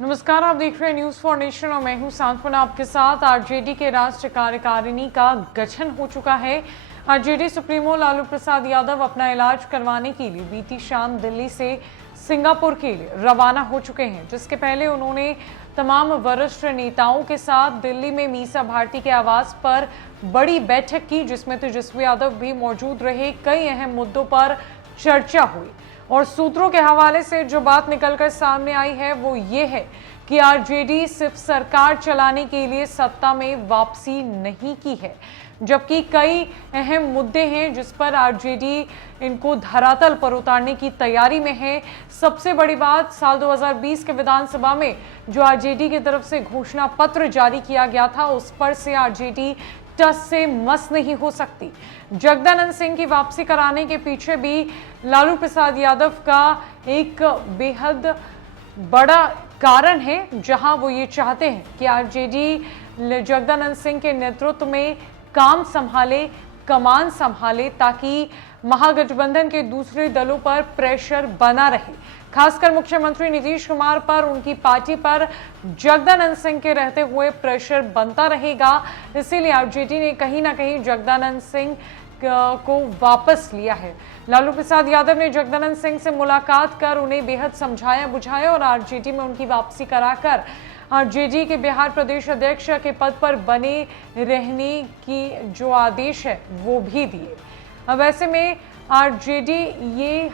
नमस्कार, आप देख रहे हैं न्यूज फॉर नेशन और मैं हूं सांत्वना आपके साथ। आरजेडी के राष्ट्रीय कार्यकारिणी का गठन हो चुका है। आरजेडी सुप्रीमो लालू प्रसाद यादव अपना इलाज करवाने के लिए बीती शाम दिल्ली से सिंगापुर के लिए रवाना हो चुके हैं, जिसके पहले उन्होंने तमाम वरिष्ठ नेताओं के साथ दिल्ली में मीसा भारती के आवास पर बड़ी बैठक की, जिसमें तेजस्वी यादव भी मौजूद रहे। कई अहम मुद्दों पर चर्चा हुई और सूत्रों के हवाले से जो बात निकलकर सामने आई है वो ये है कि आरजेडी सिर्फ सरकार चलाने के लिए सत्ता में वापसी नहीं की है, जबकि कई अहम मुद्दे हैं जिस पर आरजेडी इनको धरातल पर उतारने की तैयारी में है। सबसे बड़ी बात, साल 2020 के विधानसभा में जो आरजेडी की तरफ से घोषणा पत्र जारी किया गया था, उस पर से आरजेडी टस से मस नहीं हो सकती। जगदानंद सिंह की वापसी कराने के पीछे भी लालू प्रसाद यादव का एक बेहद बड़ा कारण है, जहां वो ये चाहते हैं कि आरजेडी जगदानंद सिंह के नेतृत्व में काम संभाले, कमान संभाले, ताकि महागठबंधन के दूसरे दलों पर प्रेशर बना रहे। खासकर मुख्यमंत्री नीतीश कुमार पर, उनकी पार्टी पर जगदानंद सिंह के रहते हुए प्रेशर बनता रहेगा। इसीलिए आरजेडी ने कहीं ना कहीं जगदानंद सिंह को वापस लिया है। लालू प्रसाद यादव ने जगदानंद सिंह से मुलाकात कर उन्हें बेहद समझाया बुझाया और आरजेडी में उनकी वापसी कराकर आरजेडी के बिहार प्रदेश अध्यक्ष के पद पर बने रहने की जो आदेश है वो भी दिए। अब ऐसे में आरजेडी ये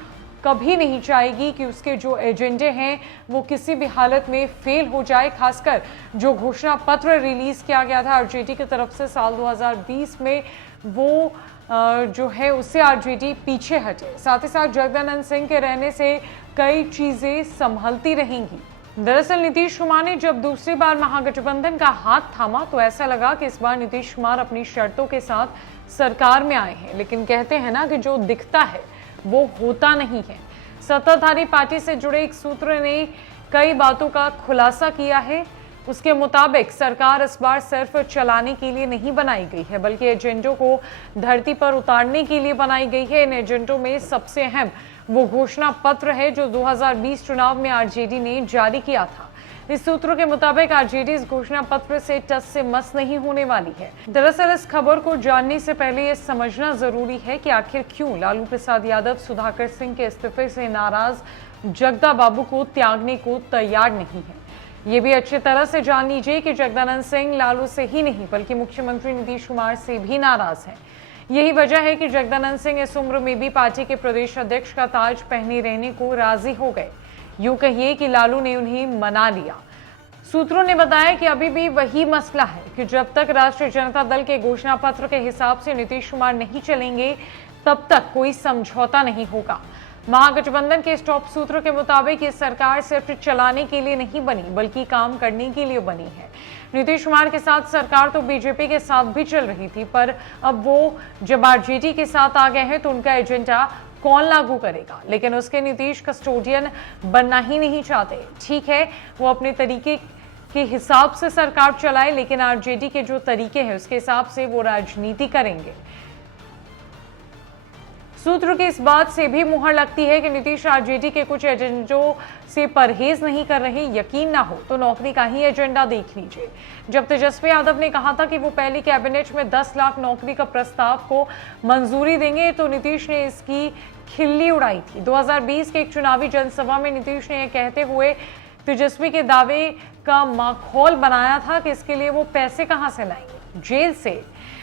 कभी नहीं चाहेगी कि उसके जो एजेंडे हैं वो किसी भी हालत में फेल हो जाए। खासकर जो घोषणा पत्र रिलीज किया गया था आरजेडी की तरफ से साल 2020 में, वो जो है उससे आरजेडी पीछे हटे। साथ ही साथ जगदानंद सिंह के रहने से कई चीजें संभलती रहेंगी। दरअसल नीतीश कुमार ने जब दूसरी बार महागठबंधन का हाथ थामा तो ऐसा लगा कि इस बार नीतीश कुमार अपनी शर्तों के साथ सरकार में आए हैं, लेकिन कहते हैं ना कि जो दिखता है वो होता नहीं है। सत्ताधारी पार्टी से जुड़े एक सूत्र ने कई बातों का खुलासा किया है। उसके मुताबिक सरकार इस बार सिर्फ चलाने के लिए नहीं बनाई गई है, बल्कि एजेंडों को धरती पर उतारने के लिए बनाई गई है। इन एजेंडों में सबसे अहम वो घोषणा पत्र है जो 2020 चुनाव में आरजेडी ने जारी किया था। इस सूत्रों के मुताबिक आरजेडी इस घोषणा पत्र से टस से मस नहीं होने वाली है। दरअसल इस खबर को जानने से पहले ये समझना जरूरी है कि आखिर क्यों लालू प्रसाद यादव सुधाकर सिंह के इस्तीफे से नाराज जगदा बाबू को त्यागने को तैयार नहीं है। ये भी अच्छी तरह से जान लीजिए कि जगदानंद सिंह लालू से ही नहीं बल्कि मुख्यमंत्री नीतीश कुमार से भी नाराज हैं। यही वजह है कि जगदानंद सिंह इस उम्र में भी पार्टी के प्रदेश अध्यक्ष का ताज पहने रहने को राजी हो गए। यूं कहिए कि लालू ने उन्हें मना लिया। सूत्रों ने बताया कि अभी भी वही मसला है कि जब तक राष्ट्रीय जनता दल के घोषणा पत्र के हिसाब से नीतीश कुमार नहीं चलेंगे, तब तक कोई समझौता नहीं होगा। महागठबंधन के टॉप सूत्रों के मुताबिक ये सरकार सिर्फ चलाने के लिए नहीं बनी बल्कि काम करने के लिए बनी है। नीतीश कुमार के साथ सरकार तो बीजेपी के साथ भी चल रही थी, पर अब वो जब आरजेडी के साथ आ गए हैं तो उनका एजेंडा कौन लागू करेगा। लेकिन उसके नीतीश कस्टोडियन बनना ही नहीं चाहते। ठीक है, वो अपने तरीके के हिसाब से सरकार चलाए, लेकिन आरजेडी के जो तरीके हैं उसके हिसाब से वो राजनीति करेंगे। सूत्र की इस बात से भी मुहर लगती है कि नीतीश आरजेडी के कुछ एजेंडों से परहेज नहीं कर रहे। यकीन ना हो तो नौकरी का ही एजेंडा देख लीजिए। जब तेजस्वी यादव ने कहा था कि वो पहली कैबिनेट में 10 लाख नौकरी का प्रस्ताव को मंजूरी देंगे, तो नीतीश ने इसकी खिल्ली उड़ाई थी। 2020 के एक चुनावी जनसभा में नीतीश ने यह कहते हुए तेजस्वी के दावे का माहौल बनाया था कि इसके लिए वो पैसे कहां से लाएंगे, जेल से।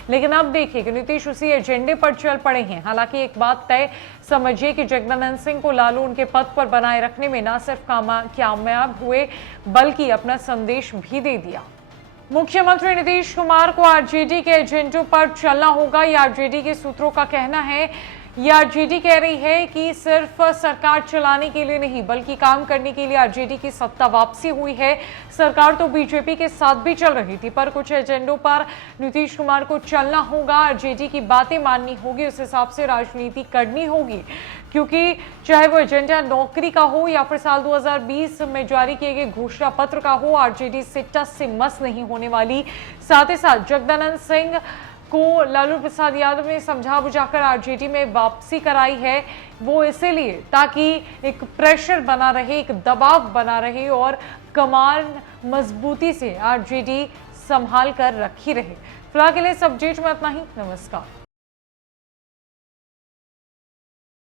लेकिन अब देखिए कि नीतीश उसी एजेंडे पर चल पड़े हैं। हालांकि एक बात तय समझिए कि जगदानंद सिंह को लालू उनके पद पर बनाए रखने में न सिर्फ कामयाब हुए बल्कि अपना संदेश भी दे दिया। मुख्यमंत्री नीतीश कुमार को आरजेडी के एजेंडों पर चलना होगा, यह आरजेडी के सूत्रों का कहना है। ये आरजेडी कह रही है कि सिर्फ सरकार चलाने के लिए नहीं बल्कि काम करने के लिए आरजेडी की सत्ता वापसी हुई है। सरकार तो बीजेपी के साथ भी चल रही थी, पर कुछ एजेंडों पर नीतीश कुमार को चलना होगा, आरजेडी की बातें माननी होगी, उस हिसाब से राजनीति करनी होगी। क्योंकि चाहे वो एजेंडा नौकरी का हो या फिर साल 2020 में जारी किए गए घोषणा पत्र का हो, आरजेडी से टस से मस नहीं होने वाली। साथ ही साथ जगदानंद सिंह को लालू प्रसाद यादव ने समझा बुझाकर आरजेडी में वापसी कराई है, वो इसीलिए ताकि एक प्रेशर बना रहे, एक दबाव बना रहे और कमान मजबूती से आरजेडी संभाल कर रखी रहे। फिलहाल के लिए इस अपडेट में इतना ही। नमस्कार।